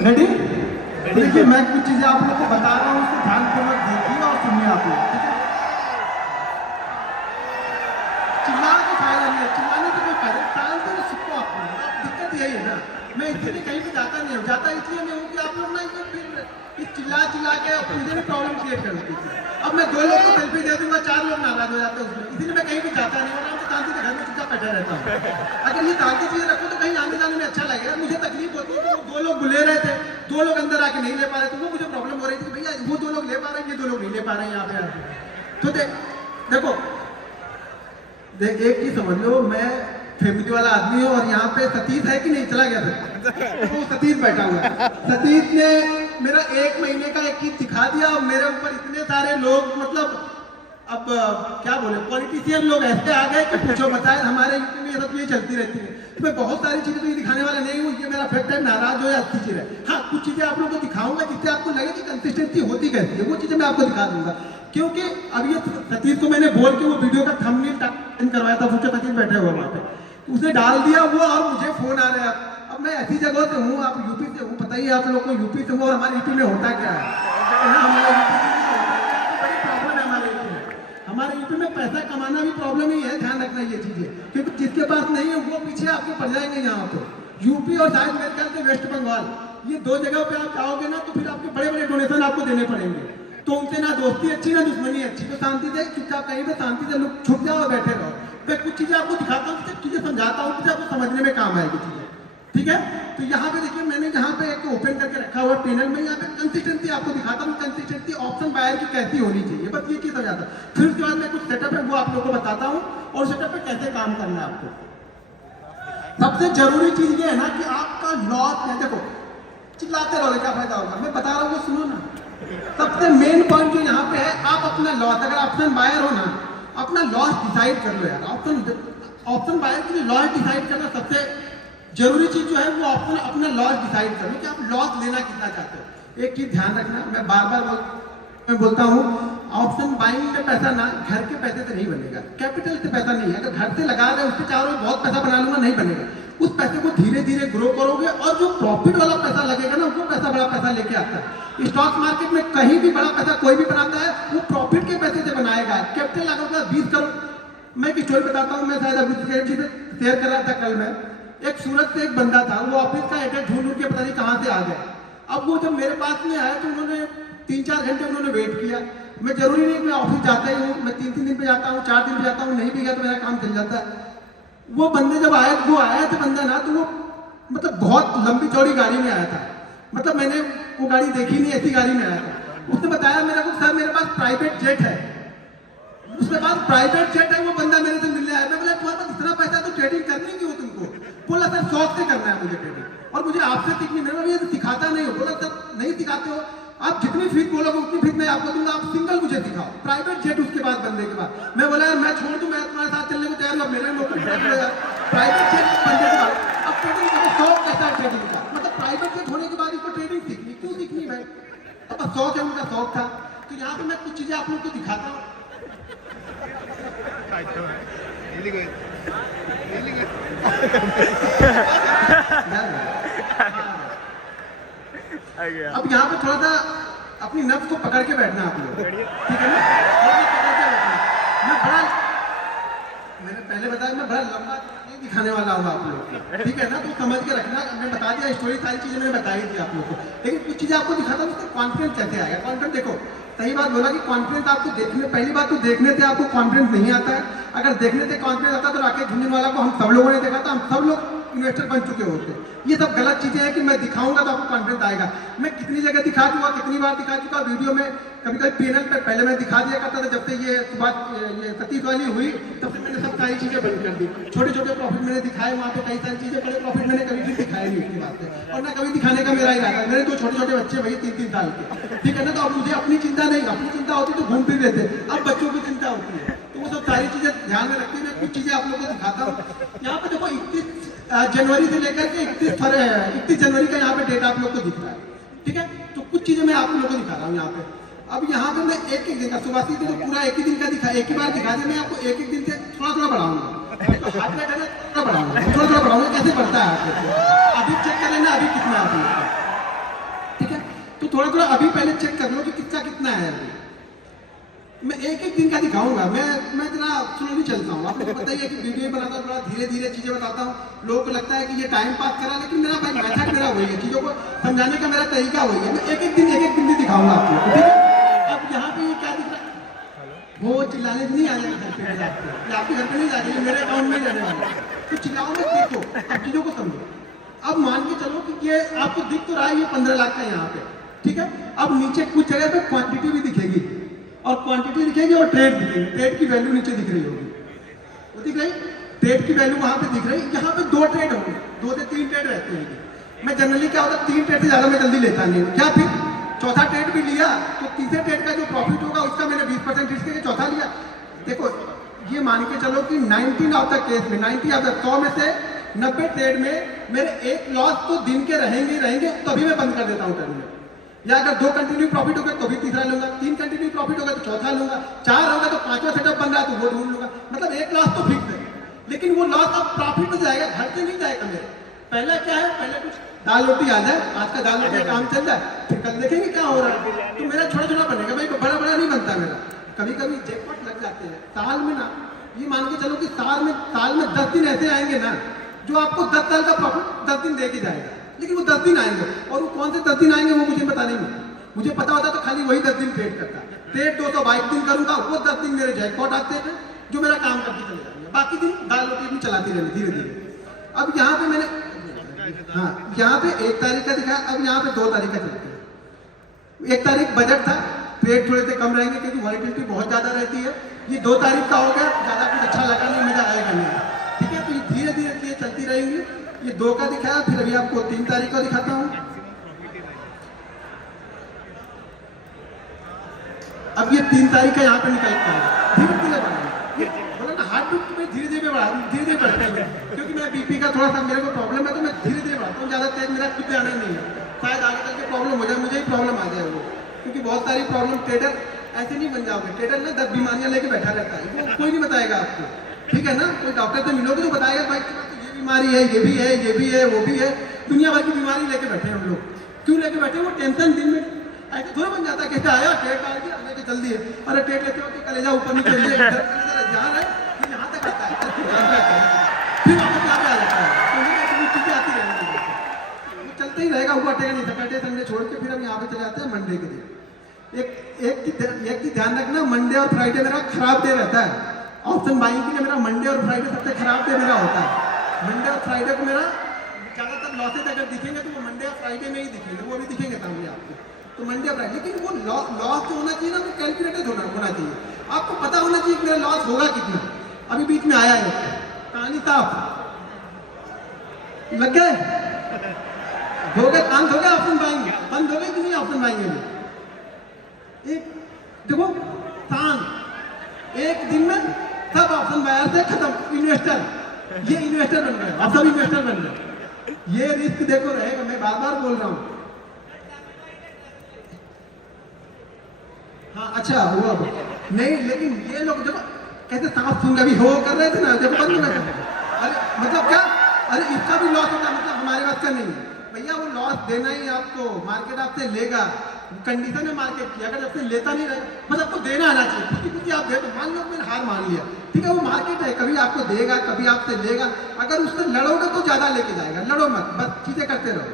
Ready? देखिए मैं कुछ चीजें आप लोग को बता रहा हूँ, उसको ध्यानपूर्वक देखिए और सुनिए आप लोग, ठीक है? चिल्लाने का फायदा नहीं है, चिल्लाने का कोई फायदा नहीं, टालते तो सबको आप लोग। अब दिक्कत यही है ना, मैं इसलिए कहीं भी जाता नहीं हूँ, जाता इसलिए नहीं हूँ कि आप लोग ना इसमें फिर चिल्ला के मुझे भी प्रॉब्लम क्रिएट कर देती है। अब मैं 2 लोग को सेल्फी दे दूंगा, 4 लोग नाराज हो जाते हैं उसमें, इसलिए मैं कहीं भी जाता नहीं हूँ, आराम से शांति से घर में चुपचाप बैठा रहता हूँ। अगर ये ताकि चीजें रखो तो कहीं आने जाने में अच्छा लगेगा। मुझे तकलीफ होती है कि 2 लोग बुले रहे थे, 2 लोग अंदर आके नहीं ले पा रहे, तो वो मुझे प्रॉब्लम हो रही थी कि भैया वो 2 लोग ले पा रहे हैं, ये 2 लोग नहीं ले पा रहे हैं यहाँ पे आके। तो देखो एक चीज समझ लो, मैं फैमिली वाला आदमी हूँ और यहाँ पे सतीश है कि नहीं, चला गया था तो वो सतीश बैठा हुआ है। सतीश ने मेरा 1 महीने का एक चीज दिखा दिया और मेरे ऊपर इतने सारे लोग, मतलब अब क्या बोले, पॉलिटिशियन लोग ऐसे आ गए कि पूछो बताए। हमारे यूपी में ये सब चीजें चलती रहती है, तो मैं बहुत सारी चीजें तो ये दिखाने वाला नहीं हूँ, ये मेरा फैक्ट है, नाराज हो या अच्छी चीज है। हाँ, कुछ चीजें आप लोगों को दिखाऊंगा जिससे आपको लगे कि कंसिस्टेंसी होती कैसी है, वो चीजें मैं आपको दिखा दूंगा। क्योंकि अब ये सतीश को मैंने बोल के वो वीडियो का थंबनेल करवाया था, सोचा सतीश बैठे हुआ वहाँ पे, उसने डाल दिया वो, और मुझे फोन आ रहा है। अब मैं ऐसी जगह से हूँ, आप यूपी से हूँ, पता ही है आप लोग को यूपी से हूँ, और हमारे यूपी में होता क्या है, हमारे यूपी में पैसा कमाना भी प्रॉब्लम ही है, ध्यान रखना ये चीजें, क्योंकि जिसके पास नहीं है वो पीछे आपके पड़ जाएंगे। यहाँ पे यूपी और शायद मेरे ख्याल से वेस्ट बंगाल, ये 2 जगह पे आप जाओगे ना तो फिर आपके बड़े बड़े डोनेशन आपको देने पड़ेंगे। तो उनसे ना दोस्ती अच्छी ना दुश्मनी अच्छी, तो शांति से चुपचाप कहीं पे शांति से लोग छुप जाओ और बैठे रहो। मैं कुछ चीजें आपको दिखाता हूँ, चीजें समझाता हूँ, चीजें आपको समझने में काम आएगी चीजें, ठीक है? तो यहाँ पे देखिए मैंने यहाँ पे एक ओपन करके रखा हुआ पैनल में, यहाँ पे कंसिस्टेंसी आपको दिखाता हूँ, कंसिस्टेंसी ऑप्शन बायर की कैसी होनी चाहिए, बस ये चीज समझाता हूँ। फिर उसके बाद मैं कुछ सेटअप है वो आप लोगों को बताता हूँ, और सेटअप पे कैसे काम करना है आपको। सबसे जरूरी चीज ये है ना कि आपका लॉस है, देखो चिल्लाते रहोगे क्या फायदा होगा, मैं बता रहा हूँ वो सुनो ना। सबसे मेन पॉइंट जो यहाँ पे है, आप अपना लॉस, अगर ऑप्शन बायर हो ना, अपना लॉस डिसाइड कर लो यार। ऑप्शन बायर के लिए लॉस डिसाइड करना सबसे जरूरी चीज जो है, वो ऑप्शन अपना लॉस डिसाइड करो कि आप लॉस लेना कितना चाहते हो। एक चीज ध्यान रखना, मैं बार बार बोलता हूँ, ऑप्शन बाइंग में पैसा ना घर के पैसे से नहीं बनेगा, कैपिटल से पैसा नहीं है। अगर घर से लगा रहे उससे चाह रहे बहुत पैसा बना लूंगा, नहीं बनेगा। उस पैसे को धीरे धीरे ग्रो करोगे, और जो प्रॉफिट वाला पैसा लगेगा ना, वो पैसा बड़ा पैसा लेके आता है। स्टॉक मार्केट में कहीं भी बड़ा पैसा कोई भी बनाता है, वो प्रॉफिट के पैसे से बनाएगा। कैपिटल लगा 20 करोड़। मैं एक स्टोरी बताता हूँ, मैं शायद अभी शेयर कर रहा था कल में। एक सूरत से एक बंदा था, वो ऑफिस का एड्रेस ढूंढ के पता नहीं कहाँ से आ गया। अब वो जब मेरे पास में आया तो उन्होंने 3-4 घंटे उन्होंने वेट किया। मैं जरूरी नहीं मैं ऑफिस जाता ही हूँ, मैं 3-3 दिन पे जाता हूँ, 4 दिन पे जाता हूँ, नहीं भी गया तो मेरा काम चल जाता है। वो बंदे जब आया, वो आया था बंदा ना, तो वो मतलब बहुत लंबी चौड़ी गाड़ी में आया था, मतलब मैंने वो गाड़ी देखी नहीं, ऐसी गाड़ी में आया था। उसने बताया मेरे को, सर मेरे पास प्राइवेट जेट है। उसके पास प्राइवेट जेट है, वो बंदा मेरे से मिलने आया। मैं बोला तुम्हारे पास इतना पैसा तो ट्रेडिंग करनी क्यों तुमको? बोला सर शौक से करना है मुझे ट्रेडिंग, और मुझे आपसे सीखनी। मैंने ये सिखाता नहीं हो। बोला सर नहीं सिखाते हो, आप जितनी फीस बोलोगे उतनी फीस मैं आपको दूंगा, आप सिंगल मुझे सिखाओ। प्राइवेट जेट उसके बाद बंदे के बाद। मैं बोला यार मैं छोड़ दूं, मैं तुम्हारे साथ चलने को तैयार हूँ, मेरे लोग प्राइवेट जेट बंदे के बाद। अब ट्रेडिंग का शौक कैसा है ट्रेडिंग का, मतलब प्राइवेट जेट होने के बाद इसको ट्रेडिंग सीखनी, क्यों सीखनी भाई? अब शौक है, उनका शौक था। तो यहाँ पे मैं कुछ चीजें आप लोग को दिखाता हूँ। अब यहाँ पे थोड़ा सा अपनी नफ्स को पकड़ के बैठना आप लोग, ठीक है ना? मैंने पहले बताया मैं बड़ा लंबा नहीं दिखाने वाला हूँ आप लोग को, ठीक है ना? तो समझ के रखना। मैं बता दिया स्टोरी, सारी चीजें मैंने बताई थी आप लोग को, लेकिन कुछ चीजें आपको दिखाता हूँ, उसका कॉन्फिडेंस कैसे आएगा। कॉन्फिडेंस देखो, सही बात बोला कि कॉन्फिडेंस आपको देखने, पहली बात तो देखने से आपको कॉन्फिडेंस नहीं आता है। अगर देखने से कॉन्फिडेंस आता तो राकेश झुंझुनवाला को हम सब लोगों ने देखा था, हम सब लोग इन्वेस्टर बन चुके होते। ये सब गलत चीजें हैं कि मैं दिखाऊंगा तो आपको कॉन्फिडेंस आएगा। मैं कितनी जगह दिखा चुका, कितनी बार दिखा चुका वीडियो में, कभी कभी पैनल पे पहले मैं दिखा दिया करता था। जब से ये सतीश वाली हुई तब से मैंने सब सारी चीजें बंद कर दी। छोटे छोटे प्रॉफिट मैंने दिखाए वहाँ पे, कई सारी चीजें, बड़े प्रॉफिट मैंने कभी भी दिखाए नहीं उसकी बात है, और ना कभी दिखाने का मेरा इरादा। मेरे 2 छोटे छोटे बच्चे भैया 3-3 साल के, ठीक है ना? तो अब मुझे अपनी चिंता नहीं, अपनी चिंता होती तो घूम फिर लेते, अब बच्चों की चिंता होती है। तो वो सब सारी चीजें ध्यान में रखते हुए कुछ चीजें आप लोगों को दिखाता हूँ। यहाँ पे देखो 31 जनवरी से लेकर के 31 जनवरी का यहाँ पे डेट आप लोग को दिख रहा है, ठीक है? तो कुछ चीजें मैं आप लोगों को दिखा रहा हूँ यहाँ पे। अब यहाँ पे मैं एक दिन का, सुबह से तो पूरा एक ही दिन का दिखा, एक ही बार दिखा दिया। मैं आपको एक दिन से थोड़ा थोड़ा बढ़ाऊंगा, तो हाथ में थोड़ा बढ़ाऊंगा, थोड़ा थोड़ा बढ़ाऊंगा। कैसे बढ़ता है आपको अभी चेक कर लेना, अभी कितना है। थोड़ा थोड़ा अभी पहले चेक कर लो कि किसका कितना है अभी। मैं एक एक दिन का दिखाऊंगा, मैं इतना स्लोली चलता हूँ, आपको पता ही है कि वीडियो बनाता हूँ, थोड़ा धीरे धीरे चीजें बताता हूँ। लोगों को लगता है कि ये टाइम पास करा, लेकिन मेरा भाई मेथड मेरा वही है, चीजों को समझाने का मेरा तरीका वही है। मैं एक एक दिन भी दिखाऊंगा आपको, ठीक है। अब यहाँ पे ये क्या दिख रहा है, वो चिल्लाने नहीं आ जाएगा घर पे, आपके घर पे नहीं जा रही, मेरे अकाउंट में जाने वाला है, तो चिल्लाओ मत, देखो अब चीजों को समझो। अब मान के चलो कि ये आपको दिख तो रहा है, ये 15 लाख का यहाँ पे, ठीक है। अब नीचे कुछ जगह पे क्वांटिटी भी दिखेगी, और क्वांटिटी दिखेगी और ट्रेड दिखेगी, ट्रेड की वैल्यू नीचे दिख रही होगी, वो दिख रही, ट्रेड की वैल्यू वहां पे दिख रही। यहाँ पे 2 ट्रेड होंगे, 2 से 3 ट्रेड रहते हैं। मैं जनरली क्या होता है, 3 ट्रेड से ज्यादा मैं जल्दी लेता नहीं हूँ। क्या फिर चौथा ट्रेड भी लिया तो तीसरे ट्रेड का जो प्रॉफिट होगा उसका मैंने 20% रिस्क लेके चौथा लिया। देखो ये मान के चलो कि 90 ऑफ द केस में, 90 ऑफ द 100 में से 90 ट्रेड में मेरे एक लॉस तो दिन के रहेंगे, तभी मैं बंद कर देता हूँ ट्रेड में। या अगर 2 कंटिन्यू प्रॉफिट हो गए तो भी तीसरा लूंगा, 3 कंटिन्यू प्रॉफिट हो गए तो चौथा लूंगा, 4 हो गए तो 5वां सेटअप बन रहा है तो वो ढूंढ लूंगा। मतलब एक लॉस तो फिक्स है, लेकिन वो लॉस अब प्रॉफिट में जाएगा, घर से नहीं जाएगा मेरे। पहले क्या है, पहले कुछ दाल रोटी आ जाए, आज का दाल रोटी काम चल जाए, फिर कल देखेंगे क्या हो रहा है। तो मेरा छोटा छोटा बनेगा भाई, बड़ा बड़ा नहीं बनता मेरा। कभी कभी जैकपॉट लग जाते हैं साल में ना, ये मान के चलो कि साल में 10 दिन ऐसे आएंगे ना जो आपको 10 साल का प्रॉफिट 10 दिन दे के जाएगा। लेकिन वो 10 दिन आएंगे, और वो कौन से 10 दिन आएंगे वो मुझे पता नहीं है। मुझे पता होता तो खाली वही 10 दिन ट्रेड करता, ट्रेड 222 दिन करूंगा, वो 10 दिन मेरे जैकपॉट आते हैं जो मेरा काम करके चले जाएंगे, बाकी दिन दाल रोटी अपनी चलाती रहनी धीरे धीरे। अब यहाँ पे मैंने, हाँ यहाँ पे 1 तारीख का दिखाया, अब यहाँ पे 2 तारीख का चलते हैं। 1 तारीख बजट था, ट्रेड थोड़े से कम रहेंगे क्योंकि वॉलेटिलिटी बहुत ज्यादा रहती है। ये 2 तारीख का हो गया, ज्यादा कुछ अच्छा लगा नहीं, मजा आएगा नहीं, ठीक है। तो ये धीरे धीरे चीजें चलती रहेंगी। ये 2 का दिखाया, फिर अभी आपको 3 तारीख का दिखाता हूँ। अब ये 3 तारीख का यहाँ पे निकल कर धीरे धीरे बढ़ाएंगे, बोला ना हार्ट बीट में धीरे धीरे बढ़ते हैं, क्योंकि मैं बीपी का थोड़ा सा मेरे को प्रॉब्लम है, तो मैं धीरे धीरे बढ़ाता हूँ, ज्यादा तेज मेरा खुद आना नहीं है। शायद आगे चल के प्रॉब्लम हो जाए, मुझे ही प्रॉब्लम आ जाए वो, क्योंकि बहुत सारी प्रॉब्लम, ट्रेडर ऐसे नहीं बन जाओगे। ट्रेडर ना 10 बीमारियां लेके बैठा रहता है, वो कोई नहीं बताएगा आपको, ठीक है ना। कोई डॉक्टर से मिलोगे तो बताएगा भाई ये बीमारी है, ये भी है, ये भी है, वो भी है, दुनिया भर की बीमारी लेके बैठे हैं हम लोग। क्यों लेके बैठे? वो टेंशन दिन में ऐसे थोड़ा बन जाता है, कैसे आया ट्रेड डाल दिया लेके चल दिए, अरे ट्रेड लेते हो कलेजा ऊपर नीचे जहाँ है फिर यहाँ तक आता है, फिर वापस यहाँ पे आ जाता है, तो चीजें आती रहेंगी, वो चलते ही रहेगा, ऊपर टेगा नहीं। सैटरडे संडे छोड़ के फिर हम यहाँ पे चले जाते हैं मंडे के दिन। एक चीज ध्यान रखना, मंडे और फ्राइडे मेरा खराब डे रहता है। ऑप्शन बाइंग के लिए मेरा मंडे और फ्राइडे सबसे खराब डे मेरा होता है। मंडे और फ्राइडे को मेरा ज्यादातर लॉसेज अगर दिखेंगे तो वो मंडे और फ्राइडे में ही दिखेंगे, वो भी दिखेंगे सामने आपको, तो मंडे और फ्राइडे। लेकिन वो लॉस जो होना चाहिए ना, वो कैलकुलेटेड होना चाहिए, आपको पता होना चाहिए कि मेरा लॉस होगा कितना। अभी बीच में आया है कहानी साफ लग गए, हो गए शांत हो गया, ऑप्शन बाइंग बंद हो गई कि नहीं? ऑप्शन बाइंग में एक देखो शांत, एक दिन में सब ऑप्शन बायर से खत्म। इन्वेस्टर, ये इन्वेस्टर बन गए, आप सब इन्वेस्टर बन गए। ये रिस्क देखो रहेगा, मैं बार बार बोल रहा हूँ। हाँ अच्छा हुआ नहीं, लेकिन ये लोग देखो कैसे सांप सूंघ अभी हो कर रहे थे ना, देखो बंद हो गए। अरे मतलब क्या, अरे इसका भी लॉस होता, मतलब हमारे पास का नहीं है भैया, वो लॉस देना ही आपको, मार्केट आपसे लेगा, कंडीशन है मार्केट की। अगर आपसे लेता नहीं रहे बस आपको देना आना चाहिए, क्योंकि आप दे, मान लो मैंने हार मान लिया, ठीक है, वो मार्केट है, कभी आपको देगा कभी आपसे लेगा। अगर उससे लड़ोगे तो ज्यादा लेके जाएगा, लड़ो मत, बस चीजें करते रहो,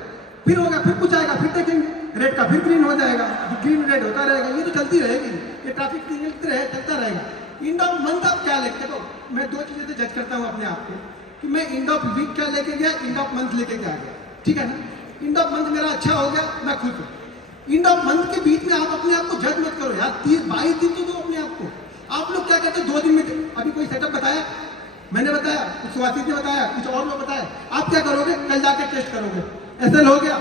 फिर होगा, फिर कुछ आएगा, फिर देखेंगे रेड का, फिर ग्रीन हो जाएगा, ग्रीन रेड होता रहेगा, ये तो चलती रहेगी, ये ट्रैफिक सिग्नल चलता रहेगा। एंड ऑफ मंथ आप क्या लेते हो? मैं 2 चीजें से जज करता हूँ अपने आप को, कि मैं एंड ऑफ वीक क्या लेके गया, एंड ऑफ मंथ लेके क्या गया, ठीक है ना। एंड ऑफ मंथ मेरा अच्छा हो गया, मैं खुश हूँ। एंड ऑफ मंथ के बीच में आप अपने आप को जज मत करो यार, 22 दिन तो दो अपने आप को। आप लोग क्या कहते हैं 2 दिन में? अभी कोई सेटअप बताया, मैंने बताया, कुछ सुहासित ने बताया, कुछ और लोग बताया, आप क्या करोगे? कल जाके टेस्ट करोगे, ऐसे हो गया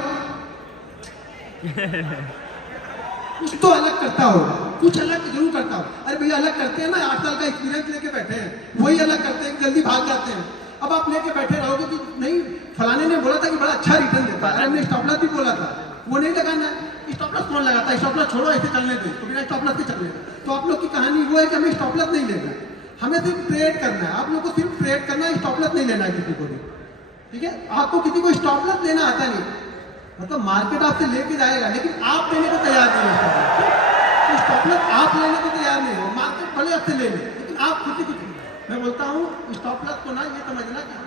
कुछ तो अलग करता होगा, कुछ अलग जरूर करता हो। अरे भैया अलग करते हैं ना, 8 साल का एक्सपीरियंस लेके बैठे हैं, वही अलग करते हैं, जल्दी भाग जाते हैं। अब आप लेके बैठे रहोगे कि नहीं फलाने ने बोला था कि बड़ा अच्छा रिटर्न देता है, अरे हमने स्टॉप लॉस भी बोला था, वो नहीं लगाना है। स्टॉप लॉस कौन लगाता है? स्टॉप लॉस छोड़ो, ऐसे चलने दो, तो बिना स्टॉप लॉस के चलने दो। तो आप लोग की कहानी वो है कि हमें स्टॉप लॉस नहीं लेना है, हमें सिर्फ ट्रेड करना है। आप लोग को सिर्फ ट्रेड करना है, स्टॉप लॉस नहीं लेना है किसी को भी, ठीक है। आपको किसी को स्टॉप लॉस लेना आता नहीं, मतलब मार्केट आपसे लेके जाएगा, लेकिन आप देने को तैयार नहीं हो। तो स्टॉप लॉस आप लेने को तैयार नहीं हो, मार्केट भले आपसे ले ले, लेकिन आप खुद ही कुछ। मैं बोलता हूँ स्टॉप लॉस को ना ये समझना कि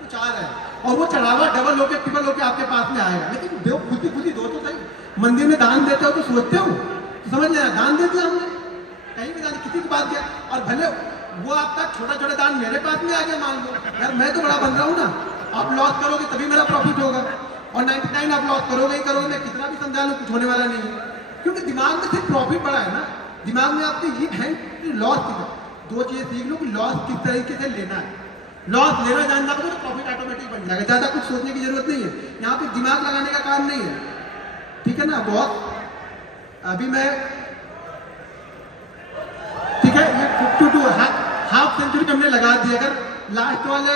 कुछ आ रहा है और वो चढ़ावा डबल होके ट्रिपल होके आपके पास में आएगा, लेकिन दो खुद ही दो तो सही। मंदिर में दान देते हो तो सोचते हो, तो समझ लेना दान देते हमने कहीं भी दान किसी की बात किया, और भले वो आपका छोटा छोटा दान मेरे पास में आ गया, मान लो यार मैं तो बड़ा बन रहा हूँ ना, आप लॉस करोगे तभी मेरा प्रॉफिट होगा, और 99 आप लॉस करोगे ही करोगे, मैं कितना भी समझा लूँ कुछ होने वाला नहीं है, क्योंकि दिमाग में सिर्फ प्रॉफिट बड़ा है ना। दिमाग में आपके ये है कि लॉस की दो चीजें सीख लो कि लॉस किस तरीके से लेना है। लॉस लेना जानना तो प्रॉफिट ऑटोमेटिक बन जाएगा, ज्यादा कुछ सोचने की जरूरत नहीं है, यहाँ पे दिमाग लगाने का काम नहीं है, ठीक है ना। बहुत अभी मैं ठीक है, ये 52 हाफ सेंचुरी हमने लगा दी, अगर लास्ट वाले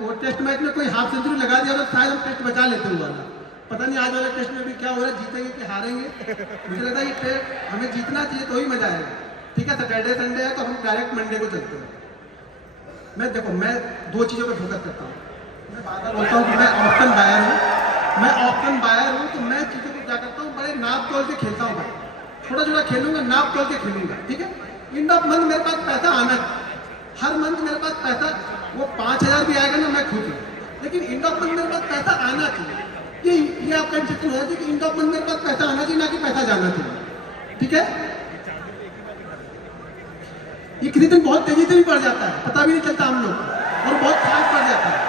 वो टेस्ट मैच में कोई हाफ सेंचुरी लगा दिया तो शायद हम टेस्ट बचा लेते हुआ ना। पता नहीं आज वाले टेस्ट में भी क्या हो रहा है, जीतेंगे कि हारेंगे। मुझे लगता है ये टेस्ट हमें जीतना चाहिए तो ही मजा आएगा, ठीक है। सैटरडे संडे है तो हम डायरेक्ट मंडे को चलते हैं। मैं देखो मैं दो चीज़ों पर फोकस करता हूँ, मैं बार बार बोलता हूँ कि मैं ऑप्शन बायर हूँ, मैं ऑप्शन बायर हूँ, तो मैं चीज़ों को क्या करता हूँ बड़े नाप तोल के खेलता हूँ भाई, छोटा छोटा खेलूंगा, नाप तोल के खेलूंगा, ठीक है। एंड ऑफ मंथ मेरे पास पैसा आना, हर मंथ मेरे पास पैसा, वो 5000 भी आएगा ना मैं खुद हूँ, लेकिन एंड ऑफ मंथ मेरे पास पैसा आना चाहिए। ये आपका इंस्ट्रक्शन है कि एंड ऑफ मंथ मेरे पास पैसा आना चाहिए, ना कि पैसा जाना चाहिए, ठीक है। ये किसी दिन बहुत तेजी से भी बढ़ जाता है, पता भी नहीं चलता हम लोग, और बहुत फास्ट बढ़ जाता है,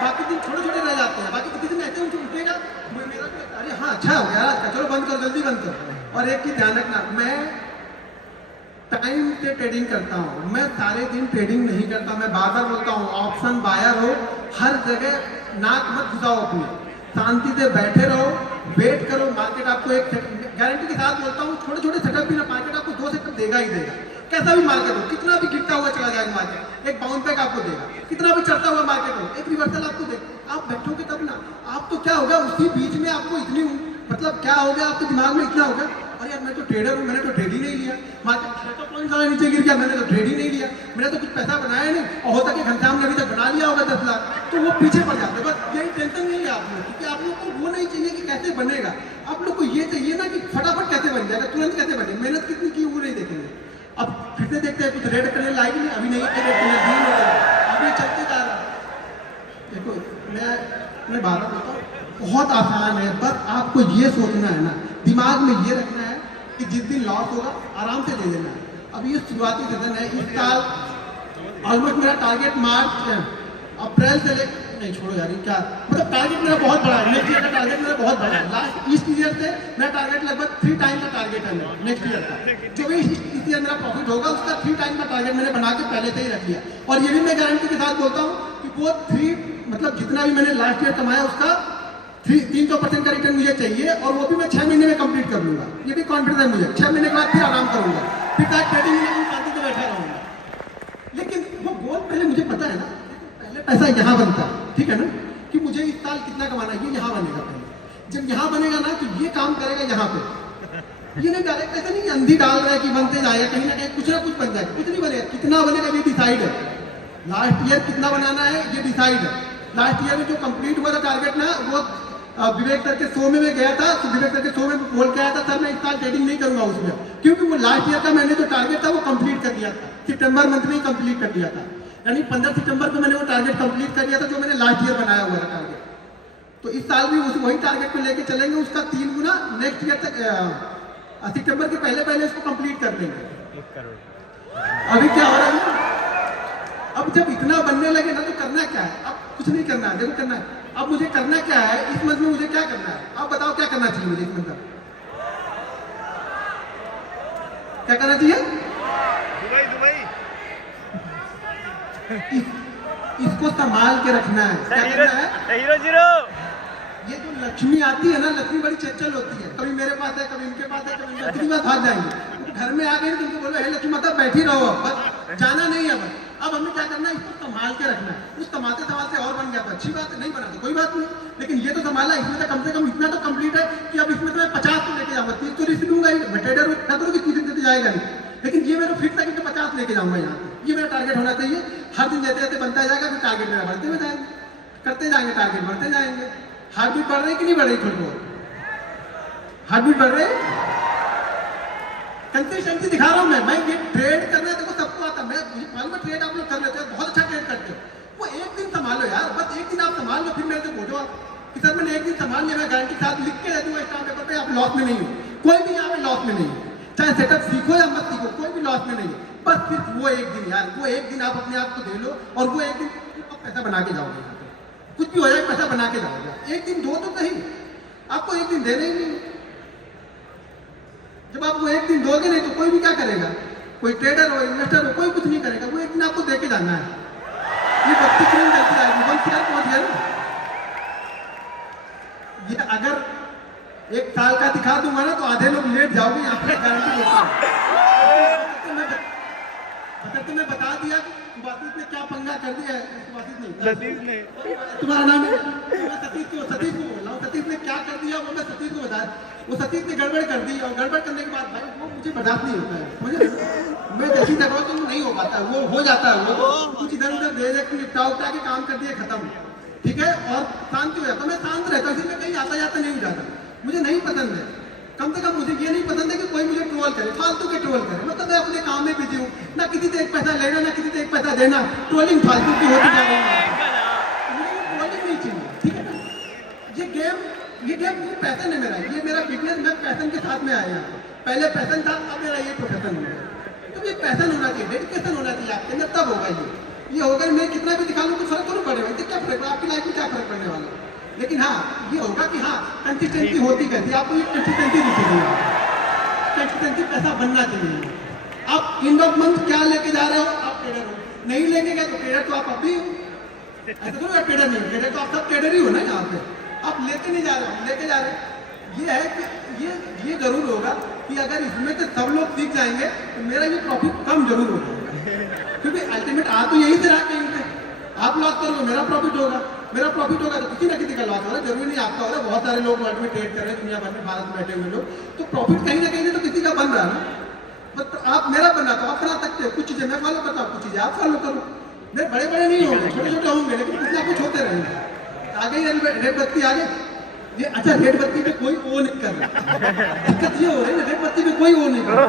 बाकी दिन छोटे छोटे रह जाते हैं, बाकी किसी दिन ऐसे उठेगा मेरा अरे हाँ अच्छा हो गया आज का, चलो बंद करो जल्दी बंद करो। और एक चीज ध्यान रखना, मैं टाइम से ट्रेडिंग करता हूँ, मैं सारे दिन ट्रेडिंग नहीं करता, मैं बार बार बोलता हूँ ऑप्शन बायर हो, हर जगह नाक मत घुसाओ अपनी, शांति से बैठे रहो, वेट करो, मार्केट आपको एक गारंटी के साथ बोलता हूँ छोटे छोटे सेटअप भी ना मार्केट आपको 2 सेटअप देगा ही देगा, कैसा भी मार्केट हो, कितना भी गिरता हुआ चला जाएगा मार्केट, एक बाउंस बैक आपको देगा, कितना भी चढ़ता हुआ मार्केट हो, एक रिवर्सल आपको देगा। आप बैठोगे तब ना, आप तो क्या होगा उसी बीच में आपको इतनी मतलब क्या हो गया आपके दिमाग में इतना होगा, अरे यार मैं तो ट्रेडर हूँ, मैंने तो ट्रेड ही नहीं लिया, मार्केट तो पॉइंट वाला नीचे गिर गया, मैंने तो ट्रेड ही नहीं लिया, मैंने तो कुछ पैसा बनाया नहीं, और होता कि घंटाम ने अभी तक बना लिया होगा 10 लाख, तो वो पीछे पड़ जाते हैं। बस यही टेंशन नहीं है आप लोग, क्योंकि आप लोग को वो नहीं चाहिए कि कैसे बनेगा, आप लोग को ये चाहिए ना कि फटाफट कैसे बन जाएगा, तुरंत कैसे बने, मेहनत कितनी की वो नहीं देखेंगे। अब फिर से देखते हैं कुछ रेड कलर लाइट नहीं, अभी नहीं रेड कलर ग्रीन हो गया, अभी चलते जा रहा है। देखो मैं बात करता हूँ, बहुत आसान है, बस आपको ये सोचना है ना, दिमाग में ये रखना है कि जिस दिन लॉस होगा आराम से ले लेना है। अब ये शुरुआती सीजन है, इस साल ऑलमोस्ट मेरा टारगेट मार्च अप्रैल से ले नहीं छोड़ो यार क्या मतलब टारगेट मेरा बहुत बड़ा है, नेक्स्ट ईयर का टारगेट मेरा बहुत बड़ा है, लास्ट इस ईयर से मेरा टारगेट लगभग 3 टाइम का टारगेट है मेरा नेक्स्ट ईयर का, जो भी इस ईयर मेरा प्रॉफिट होगा उसका 3 टाइम का टारगेट मैंने बना के पहले से ही रख लिया। और ये भी मैं गारंटी के साथ बोलता हूँ कि वो 3 मतलब जितना भी मैंने लास्ट ईयर कमाया उसका 300% का रिटर्न मुझे चाहिए, और वो भी मैं 6 महीने में कंप्लीट कर लूंगा, ये भी कॉन्फिडेंस है मुझे। 6 महीने के बाद फिर आराम करूंगा, फिर शायद ट्रेडिंग में शांति से बैठा रहूंगा, लेकिन वो गोल पहले मुझे पता है ना, पहले पैसा यहाँ बनता है, ठीक है ना, कि मुझे इस साल कितना कमाना है, ये यहाँ बनेगा पहले, जब यहाँ बनेगा ना तो ये काम करेगा यहाँ पे, ये नहीं डायरेक्ट ऐसा नहीं अंधी डाल रहा है कि बनते जाएगा, कहीं ना कहीं कुछ ना कुछ बन जाएगा, कुछ नहीं बनेगा, कितना बनेगा ये डिसाइड है, लास्ट ईयर कितना बनाना है ये डिसाइड है। लास्ट ईयर में जो कंप्लीट हुआ था टारगेट ना, वो विवेक सर के शो में मैं गया था, तो विवेक सर के शो में बोल के आया था सर मैं इस साल ट्रेडिंग नहीं करूंगा उसमें, क्योंकि वो लास्ट ईयर का मैंने जो टारगेट था वो कंप्लीट कर दिया था, सितंबर मंथ में ही कंप्लीट कर दिया था, यानी 15 सितंबर को मैंने वो टारगेट कंप्लीट कर दिया था जो मैंने लास्ट ईयर बनाया हुआ था टारगेट। तो इस साल भी वही टारगेट को लेके चलेंगे, उसका 3 गुना नेक्स्ट ईयर तक सितंबर के पहले इसको कंप्लीट कर देंगे। अभी क्या हो रहा है, अब जब इतना बनने लगे ना तो करना क्या है, अब कुछ नहीं करना है, देखो करना है, अब मुझे करना क्या है इस मंथ में, मुझे क्या करना है, आप बताओ क्या करना चाहिए मुझे इस मंथ में, क्या करना चाहिए, दुबई इसको संभाल के रखना है, क्या करना है, हीरो ये जो लक्ष्मी आती है ना, लक्ष्मी बड़ी चंचल होती है, कभी मेरे पास है कभी इनके पास है, कभी लक्ष्मी पास भाग जाएंगे, घर में आ गए तो उनको बोलो हे लक्ष्मी माता बैठी रहो, बस जाना नहीं है, बस अब हमें क्या करना है, इसको संभाल के रखना है। उस संभालते और बन गया था, अच्छी बात है, नहीं बना तो कोई बात नहीं, लेकिन ये तो संभाला, इसमें तो कम से कम इतना तो कंप्लीट है कि अब इसमें तो मैं 50 तो लेके जाऊंगा, 30 तो रिस्क लूंगा ही, मैं ट्रेडर हूँ, क्या करूँ कि 30 दिन जाएगा नहीं, लेकिन ये मेरा फिक्स है कि 50 लेके जाऊंगा यहाँ पे, ये मेरा टारगेट होना चाहिए। हर दिन जैसे जैसे बनता जाएगा फिर टारगेट मेरा बढ़ते हुए जाएंगे, करते जाएंगे, टारगेट बढ़ते जाएंगे, हार्ट बीट बढ़ रही कि नहीं बढ़ रही? थोड़ी बहुत हार्ट बीट बढ़ रही। कंसिस्टेंसी दिखा रहा हूँ मैं ये ट्रेड करना है, देखो सबको आता है। मैं मुझे मालूम है ट्रेड आप लोग कर लेते हो, बहुत अच्छा ट्रेड करते हो। वो एक दिन संभालो यार, बस एक दिन आप संभाल लो, फिर मेरे से पूछो आप कि सर मैंने एक दिन संभाल लिया, मैं गारंटी के साथ लिख के दे दूंगा स्टाम्प पेपर पे, आप लॉस में नहीं हो। कोई भी यहाँ पे लॉस में नहीं है, चाहे सेटअप सीखो या मत सीखो, कोई भी लॉस में नहीं है। बस सिर्फ वो एक दिन यार, वो एक दिन आप अपने आप को दे लो और वो एक दिन आप पैसा बना के जाओगे। कुछ भी हो जाए पैसा बना के जाओगे। एक दिन दो तो सही, आपको एक दिन देना ही नहीं। जब आप वो एक दिन दोगे नहीं तो कोई भी क्या करेगा? कोई ट्रेडर हो, इन्वेस्टर हो, कोई कुछ नहीं करेगा। वो एक दिन आपको देके जाना है। ये 32 करोड़ गलती आएगी, 1 करोड़ पहुंच गया ना। ये अगर 1 साल का दिखा दूंगा ना तो आधे लोग लेट जाओगे यहाँ पे, गारंटी देता हूँ। मैं बता दिया सुभाषित ने क्या पंगा कर दिया है। सुभाषित नहीं, तुम्हारा नाम है? मैं सतीश को बोल रहा हूँ। सतीश ने क्या कर दिया वो मैं सतीश को बताया। वो सतीश ने गड़बड़ कर दी और गड़बड़ करने के बाद भाई वो मुझे बर्दाश्त नहीं होता है। मुझे मैं जैसी दबाव तो नहीं हो पाता, वो हो जाता है। वो कुछ इधर उधर दे दे निपटा उठा के काम कर दिए, खत्म, ठीक है, और शांति हो जाता। मैं शांत रहता हूँ, इसलिए कहीं आता जाता नहीं हो जाता। मुझे नहीं पसंद है, कम से कम मुझे ये नहीं पसंद है कि कोई मुझे ट्रोल करे, फालतू के ट्रोल करे। मतलब मैं अपने काम में बिजी हूँ, ना किसी से 1 पैसा लेना ना किसी से 1 पैसा देना। ट्रोलिंग फालतू की होती जा रही है, मुझे ट्रोलिंग नहीं चाहिए, ठीक है ना। ये गेम पैशन है मेरा, ये मेरा बिजनेस, मैं पैशन के साथ में आया। पहले पैशन था, अब मेरा ये प्रोफेशन हो गया। तो ये पैशन होना चाहिए, डेडिकेशन होना चाहिए आपके अंदर, तब होगा ये होगा। मैं कितना भी दिखा लूँ तो फर्क थोड़ा पड़ेगा, इससे क्या फर्क, आपकी लाइफ में क्या फर्क पड़ने वाला है। लेकिन हाँ ये होगा कि हाँ कंसिस्टेंसी होती कैसी, आपको ये कंसिस्टेंसी दिखेगी। कंसिस्टेंसी पैसा बनना चाहिए। आप एंड ऑफ मंथ क्या लेके जा रहे हो? आप ट्रेडर हो, नहीं लेके गए तो ट्रेडर तो आप अभी हो। ऐसा थोड़ा ट्रेडर नहीं हो, ट्रेडर तो आप सब ट्रेडर ही हो ना। यहाँ पे आप लेके नहीं जा रहे हो, लेके जा रहे हैं। ये है कि ये जरूर होगा कि अगर इसमें से सब लोग सीख जाएंगे तो मेरा ये प्रॉफिट कम जरूर होगा, क्योंकि अल्टीमेट आ तो यही से रहा कहीं पे। आप लॉस करोगे मेरा प्रॉफिट होगा, मेरा प्रॉफिट होगा तो किसी ना किसी का लॉस होगा। जरूरी नहीं आपका होगा, बहुत सारे लोग वर्ल्ड में ट्रेड कर रहे हैं, दुनिया भर में, भारत में बैठे हुए लोग, तो प्रॉफिट कहीं ना कहीं तो किसी का बन रहा है ना। बट आप मेरा बन रहा तो आप बना सकते हो। कुछ चीजें मैं फॉलो करता हूँ, कुछ चीजें आप फॉलो करो। मेरे बड़े बड़े नहीं होंगे, छोटे छोटे होंगे, लेकिन कुछ ना कुछ होते रहेंगे। आगे रेड बत्ती आ गई, ये अच्छा रेड बत्ती पे कोई वो नहीं कर रहा। दिक्कत ये हो रही है, रेड बत्ती पे कोई वो नहीं कर रहा।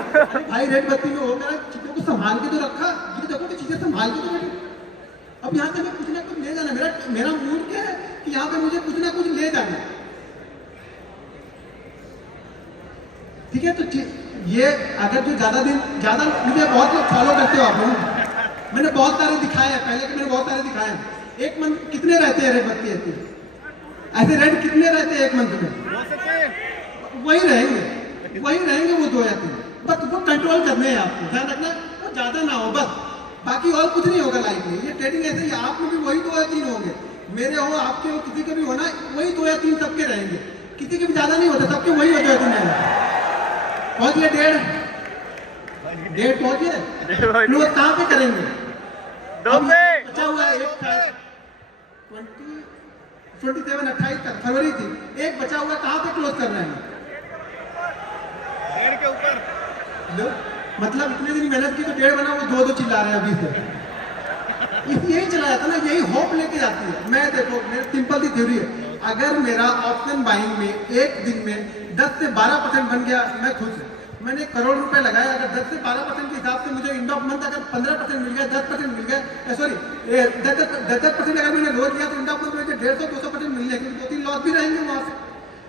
भाई रेड बत्ती में हो मेरा चीजों को संभाल के तो रखा, ये देखो कि चीजें संभाल के तो रखी। अब यहाँ से मैं कुछ ना कुछ ले जाना, मेरा मूड क्या है कि यहाँ पे मुझे कुछ ना कुछ ले जाना, ठीक है। तो ये अगर जो ज्यादा मुझे बहुत लोग फॉलो करते हो आप लोग, मैंने बहुत सारे दिखाए हैं पहले के, मैंने बहुत सारे दिखाए हैं। एक मंथ कितने रहते हैं रेड बत्ती ऐसे रेड कितने रहते हैं एक मंथ में? वही रहेंगे वो 2 या 3, बस वो कंट्रोल करने हैं आपको, ध्यान रखना वो ज्यादा ना हो बस, बाकी और कुछ नहीं होगा लाइफ में। ये ट्रेडिंग ऐसे ही, आप में भी वही 2 या 3 होंगे, मेरे हो, आपके हो, किसी के भी होना, वही 2 या 3 सबके रहेंगे, किसी के भी ज्यादा नहीं होते, सबके वही होते हैं। पहुंच गए 1.5 पहुंच गए। लोग कहाँ पे करेंगे? बचा हुआ है 27-28 तक फरवरी थी, एक बचा हुआ, कहाँ पे क्लोज कर रहे हैं? 1.5 के ऊपर। मतलब इतने दिन मेहनत की तो 1.5 बना, वो 2 चिल्ला रहे हैं अभी से। यही चला जाता ना, यही होप लेके जाती है। मैं देखो मेरी सिंपल सी थ्योरी है, अगर मेरा ऑप्शन बाइंग में एक दिन में 10 से 12% बन गया, मैं खुश हूँ। मैंने 1 करोड़ रुपए लगाया, अगर 10 से 12% के हिसाब से मुझे एंड ऑफ मंथ अगर 15% मिल गया, 10% मिल गया, सॉरी 10% अगर मैंने रोज लिया तो एंड ऑफ मंथ मुझे 150-200% मिल जाएगी, 2-3 लॉस भी रहेंगे वहां से।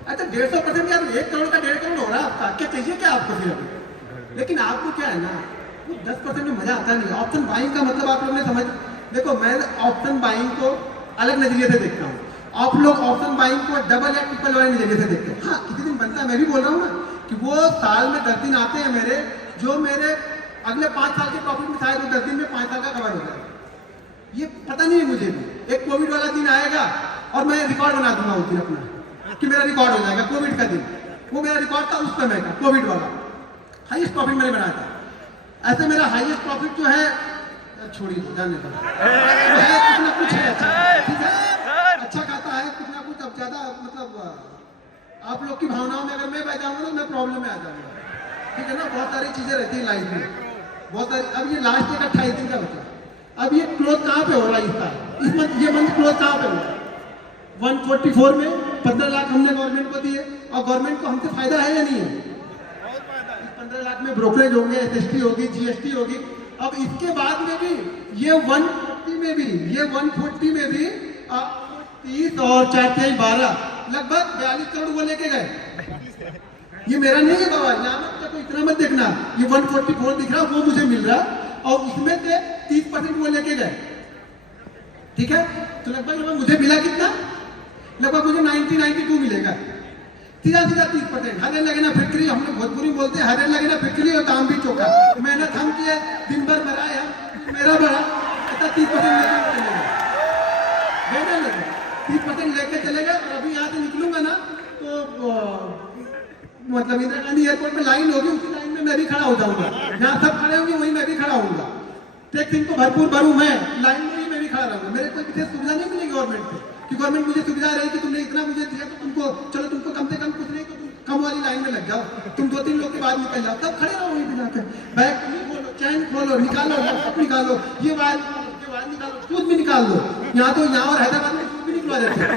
अच्छा 150% यार 1 करोड़ का 1.5 करोड़ हो रहा है आपका, क्या चाहिए क्या आपको फिर अभी? लेकिन आपको क्या है ना, वो 10% में मजा आता नहीं। ऑप्शन बाइंग का मतलब आप लोग ने समझ, देखो मैं ऑप्शन बाइंग को अलग नजरिए से देखता हूँ, आप लोग ऑप्शन बाइंग को डबल या ट्रिपल वाले नजरिए से देखते हैं। हाँ किसी दिन बनता है, मैं भी बोल रहा हूँ ना कि वो साल में 10 दिन आते हैं मेरे, जो मेरे अगले 5 साल के प्रॉफिट में शायद 10 दिन में 5 साल का कवर हो जाए। ये पता नहीं है मुझे भी। एक कोविड वाला दिन आएगा और मैं रिकॉर्ड बना दूंगा उस दिन अपना, कि मेरा रिकॉर्ड हो जाएगा कोविड का दिन। वो मेरा रिकॉर्ड था उस समय का, कोविड वाला हाईएस्ट प्रॉफिट मैंने बनाया था। ऐसे मेरा हाईएस्ट प्रॉफिट जो है, छोड़िए तो जाने दो, कुछ ना कुछ है अच्छा खाता है कुछ ना कुछ। अब ज्यादा मतलब आप लोग की भावनाओं में अगर मैं बह जाऊंगा ना, मैं प्रॉब्लम में आ जाऊंगा, ठीक है ना। बहुत सारी चीजें रहती है लाइफ में, बहुत सारी। अब ये लास्ट एक 28 दिन का बचा, अब ये क्लोज कहाँ पे हो रहा है इस साल, इस मंथ, ये मंथ क्लोज कहाँ पे हो रहा है? 144 में 15 लाख हमने गवर्नमेंट को दिए और गवर्नमेंट को हमसे फायदा है या नहीं है? 15 लाख में ब्रोकरेज होंगे, SST होगी, GST होगी। अब इसके बाद में भी ये 140 में भी 30 और 4 12 लगभग 42 करोड़ वो लेके गए। ये मेरा नहीं है बाबा, यहाँ मत तो इतना मत देखना, ये 144 दिख रहा वो मुझे मिल रहा और उसमें से 30% वो लेके गए। ठीक है, तो लगभग मुझे मिला कितना? लगभग मुझे 92 मिलेगा। सीधा 30%। हरे लगे ना फिक्री, हम लोग भोजपुरी बोलते हैं, हरे लगे ना फिक्री और दाम भी चौका। मेहनत हम किए, दिन भर मराए हम, मेरा बड़ा ऐसा 30% लेके चलेगा, 30% लेके चलेगा। और अभी यहाँ से निकलूंगा ना तो मतलब इंदिरा गांधी एयरपोर्ट में लाइन होगी, उसी लाइन में मैं भी खड़ा हो जाऊंगा। जहाँ सब खड़े होंगे वहीं मैं भी खड़ा होऊंगा। टैक्स इनको भरपूर भरूं, मैं लाइन में ही मैं भी खड़ा रहूंगा। मेरे कोई विशेष सुविधा नहीं मिलेगी गवर्नमेंट से कि गवर्नमेंट मुझे सुविधा रही कि तुमने इतना मुझे दिया तो तुमको चलो तुमको कम से कम कुछ नहीं तो तुम कम वाली लाइन में लग जाओ, तुम 2-3 लोग के बाद निकल जाओ, तब खड़े रहो वहीं पे जाकर। बैग खोलो, चैन खोलो, निकालो, लैपटॉप निकालो, ये वायर निकालो, सूद भी निकाल दो। यहाँ तो यहाँ और हैदराबाद में सूद भी निकलवा देते हैं।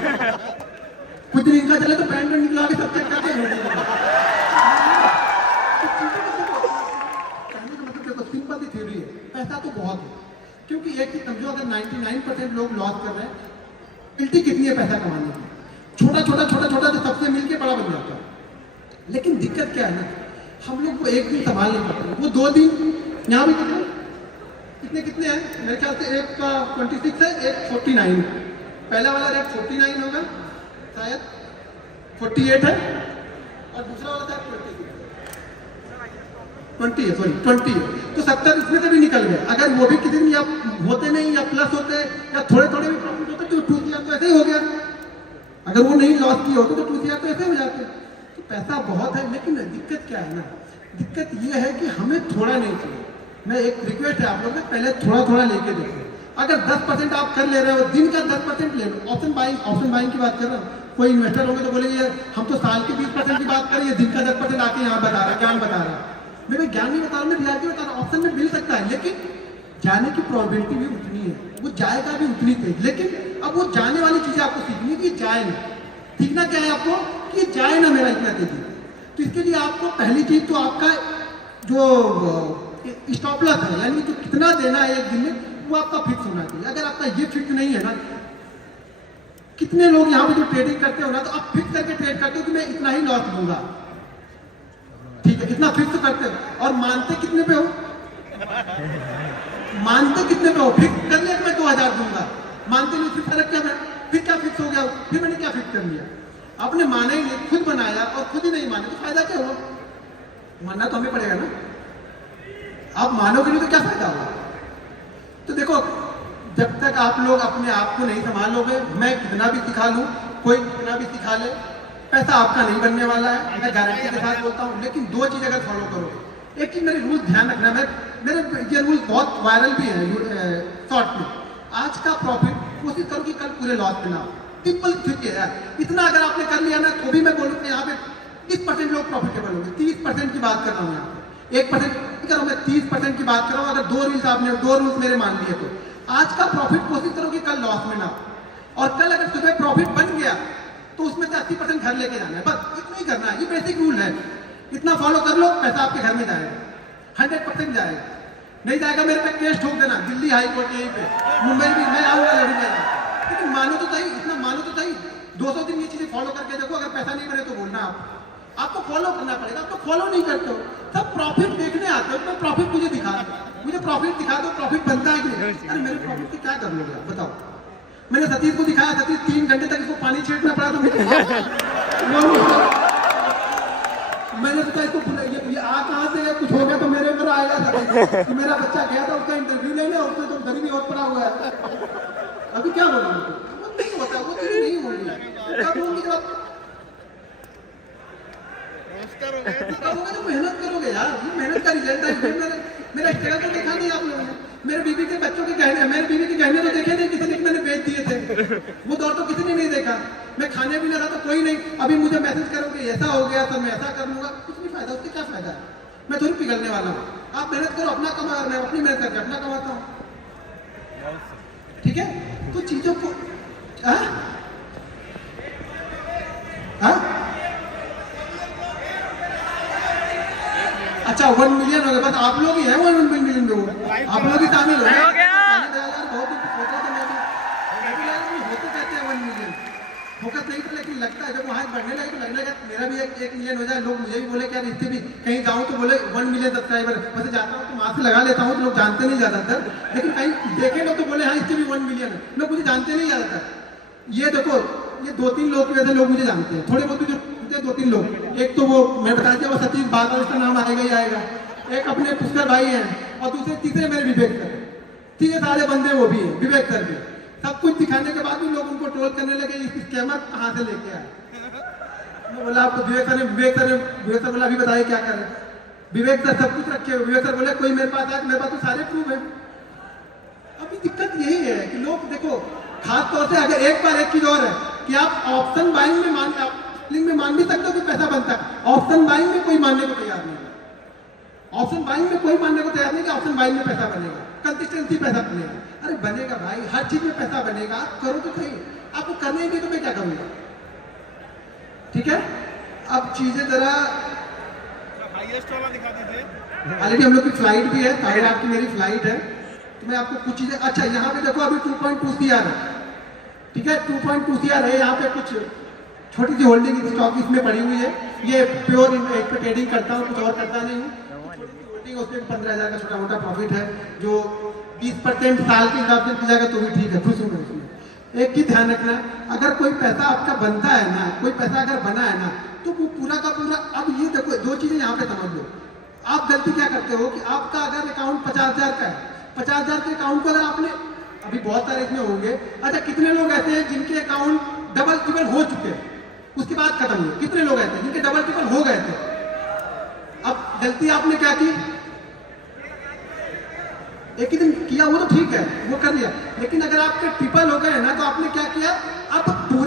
कुछ दिन इनका चले तो पैंट निकलवा के सब चेक करते हैं। सिंपल थ्योरी है, पैसा तो बहुत है। क्योंकि एक चीज समझो, अगर 99% लोग लॉस कर रहे हैं, गिल्टी कितनी है पैसा कमाने की? छोटा छोटा तो सबसे मिलके बड़ा बन जाता है। लेकिन दिक्कत क्या है ना, हम लोग को एक दिन संभाल नहीं पाते, वो 2 दिन। यहाँ भी कितने हैं मेरे ख्याल से, एक का 26 है, एक 49 है। पहला वाला रेट 49 होगा शायद, 48 है और दूसरा वाला था 20 है, सॉरी 20 है। तो 70 इसमें से भी निकल गए। अगर वो भी किसी दिन या होते नहीं या प्लस होते या थोड़े थोड़े भी प्रॉफिट होते तो 2 CR तो ऐसे ही हो गया। अगर वो नहीं लॉस किए होते तो 2 CR तो ऐसे हो जाते। तो पैसा बहुत है, लेकिन दिक्कत क्या है ना, दिक्कत ये है कि हमें थोड़ा नहीं चाहिए। मैं एक रिक्वेस्ट है आप लोग से, पहले थोड़ा लेके देखो। अगर 10% आप कर ले रहे हो, दिन का 10% ले लो। ऑप्शन बाइंग की बात कर रहा हूँ। कोई इन्वेस्टर होंगे तो बोलेंगे हम तो साल के 20% की बात करें, दिन का 10% आके यहाँ बता रहा है, ज्ञान बता रहा है। मैं ज्ञान नहीं बता रहा, मैं रियलिटी बता रहा हूँ। ऑप्शन में मिल सकता है, लेकिन जाने की प्रोबेबिलिटी भी उतनी है, वो जाएगा भी उतनी तेज। लेकिन अब वो जाने वाली चीजें आपको सीखनी है कि जाए ना। सीखना क्या है आपको कि जाए ना मेरा इतना तेजी। तो इसके लिए आपको पहली चीज तो आपका जो स्टॉप लॉस है, यानी जो कितना देना है एक दिन में, वो आपका फिक्स होना चाहिए। अगर आपका ये फिक्स नहीं है ना, कितने लोग यहाँ पे जो ट्रेडिंग करते हो ना, तो आप फिक्स करके ट्रेड करते हो कि मैं इतना ही लॉस लूंगा, ठीक है, इतना फिक्स करते हो। और मानते कितने पे हो? मानते कितने पे हो? फिक्स कर लिया कि मैं 2000 दूंगा, मानते नहीं, फिर फर्क क्या है? फिर क्या फिक्स हो गया? फिर मैंने क्या फिक्स कर लिया? आपने माना ही नहीं, खुद बनाया और खुद ही नहीं माना, तो फायदा क्या हुआ? मानना तो हमें पड़ेगा ना। आप मानोगे नहीं तो क्या फायदा होगा? तो देखो, जब तक आप लोग अपने आप को नहीं संभालोगे, मैं कितना भी सिखा लूं, कोई कितना भी सिखा ले, पैसा आपका नहीं बनने वाला है, मैं गारंटी के साथ बोलता हूं। लेकिन 2 चीज अगर फॉलो करोगे, एक चीज मेरे रूल ध्यान रखना, मेरे ये रूल बहुत वायरल भी है शॉर्ट में। आज का प्रॉफिट कोशिश करो कि कल पूरे लॉस में ना हो। सिंपल ठीक है यार, इतना अगर आपने कर लिया ना, तो भी मैं बोलूँ यहाँ पे 30% लोग प्रॉफिटेबल होंगे। 30% की बात कर रहा हूँ यहाँ पे, 1% करो, मैं 30% की बात कर रहा हूँ। अगर 2 रूल्स मेरे मान लिए तो आज का प्रॉफिट कोशिश करो कि कल लॉस में ना हो। और कल अगर सुबह प्रॉफिट बन गया तो उसमें से 80% घर लेके जाना है, बस इतना ही करना है। ये बेसिक रूल है, इतना फॉलो कर लो, पैसा आपके घर में जाएगा, 100% जाएगा। नहीं जाएगा मेरे पे केस ठोक देना, दिल्ली हाई कोर्ट यहीं पे, मुंबई भी मैं आऊंगा, लड़ूंगा। लेकिन मानो तो सही, इतना मानो तो सही, 200 दिन ये चीजें फॉलो करके देखो। अगर पैसा नहीं बने तो बोलना, आपको फॉलो करना पड़ेगा। आप तो फॉलो नहीं करते हो, सब प्रॉफिट देखने आते हो। मैं प्रॉफिट मुझे दिखा दो, प्रॉफिट दिखा दो, प्रॉफिट बनता है कि नहीं? अरे मेरे प्रॉफिट से क्या कर लोगे आप बताओ? मैंने सतीश को दिखाया, सतीश 3 घंटे तक इसको पानी छींटना पड़ा, तो मैंने सोचा इसको ये आ कहाँ से है, कुछ हो गया तो मेरे ऊपर आएगा। तो मेरा बच्चा गया था उसका इंटरव्यू लेने, उसमें तो गरीबी और पड़ा हुआ है। अभी क्या बोलूँ? वो नहीं होता, वो चीज नहीं हो रही है। कब होगी? जब करोगे तो मेहनत करोगे यार, ये मेहनत का रिजल्ट है। मेरा स्ट्रगल तो देखा नहीं आप लोगों ने। मेरे बीवी के बच्चों के गहने, मेरे बीवी के गहने तो देखे नहीं, किसी ने मैंने बेच दिए थे, वो दौर तो किसी ने नहीं देखा। मैं खाने भी ना रहा तो कोई नहीं, अभी मुझे मैसेज करोगे ऐसा हो गया तो मैं ऐसा कर लूंगा, कुछ नहीं फायदा, उससे क्या फायदा है? मैं थोड़ी पिघलने वाला हूँ। आप मेहनत करो, अपना कमा, मैं अपनी मेहनत करके अपना कमाता हूँ, ठीक है? तो चीजों को अच्छा 1 मिलियन हो गया, बस आप लोग ही हैं 1 मिलियन में, वो आप लोग ही शामिल हो गए। बहुत सोचा था मैं भी यार होते कहते हैं 1 मिलियन, फोकस नहीं था, लेकिन लगता है जब वहाँ बढ़ने लगे तो लगने लगा मेरा भी 1 मिलियन हो जाए। लोग मुझे भी बोले कि यार इससे भी कहीं जाऊँ तो बोले 1 मिलियन सब्सक्राइबर, वैसे जाता हूँ तो वहाँ से लगा लेता हूँ तो लोग जानते नहीं ज़्यादातर, लेकिन कहीं देखे लोग तो बोले हाँ इससे भी 1 मिलियन है, लोग मुझे जानते नहीं ज़्यादातर। ये देखो ये 2-3 लोग की वजह से लोग मुझे जानते हैं, थोड़े बहुत जो 2-3 लोग। एक तो वो मैं बता दिया वो सतीश बादल, इसका नाम आएगा ही आएगा, एक अपने पुष्कर भाई हैं, और दूसरे तीसरे मेरे विवेक सर, तीसरे सारे बंदे वो भी हैं, विवेक सर भी। सब कुछ दिखाने के बाद भी लोग उनको ट्रोल करने लगे, इस स्कैमर कहाँ से लेके आए। मैं बोला आपको विवेक सर बोला अभी बताइए क्या करें। विवेक सर सब कुछ रखे हुए, विवेक सर बोले कोई मेरे पास आए, मेरे पास तो सारे प्रूफ है। अभी दिक्कत यही है कि लोग देखो, खास तौर से अगर एक बार एक चीज और है कि आप ऑप्शन बाइंग में मान भी सकते हो कि पैसा बनता है, ऑप्शन बाइंग में कोई मानने को तैयार नहीं है। ऑप्शन बाइंग में कोई मानने को तैयार नहीं कि ऑप्शन बाइंग में पैसा बनेगा, कंसिस्टेंसी पैसा बनेगा। अरे बनेगा भाई, हर चीज में पैसा बनेगा, आप करो तो सही, आपको करने ही नहीं तो मैं क्या करूंगा। ठीक है, अब चीजें जरा हाईएस्ट वाला दिखा दीजिए। ऑलरेडी हम लोग की फ्लाइट भी है, साढ़े 8 की मेरी फ्लाइट है, तो मैं आपको कुछ चीजें, अच्छा यहाँ पे देखो अभी 2.2 CR है, ठीक है 2.2 CR है। यहाँ पे कुछ छोटी सी होल्डिंग स्टॉक इसमें पड़ी हुई है, ये प्योर एक पे ट्रेडिंग करता हूँ, कुछ और करता नहीं हूँ। होल्डिंग उसमें 15,000 का छोटा मोटा प्रॉफिट है, जो 20% साल के हिसाब से जाएगा तो भी ठीक है, खुश हूँ मैं इसमें। एक ही ध्यान रखना, अगर कोई पैसा आपका बनता है ना, कोई पैसा अगर बना है ना, तो वो पूरा का पूरा, अब ये देखो 2 चीजें यहाँ पे समझ लो। आप गलती क्या करते हो कि आपका अगर अकाउंट 50,000 का है, 50,000 के अकाउंट को अगर आपने, अभी बहुत सारे इसमें होंगे, अच्छा कितने लोग ऐसे हैं जिनके अकाउंट डबल ट्रिपल हो चुके हैं, उसके बाद खत्म हुए, कितने लोग ऐसे हैं जिनके डबल ट्रिपल हो गए थे। अब गलती आपने क्या की, एक ही दिन किया वो तो ठीक है, वो कर लिया, लेकिन अगर आपके ट्रिपल हो गए ना तो आपने क्या किया, अब पूरे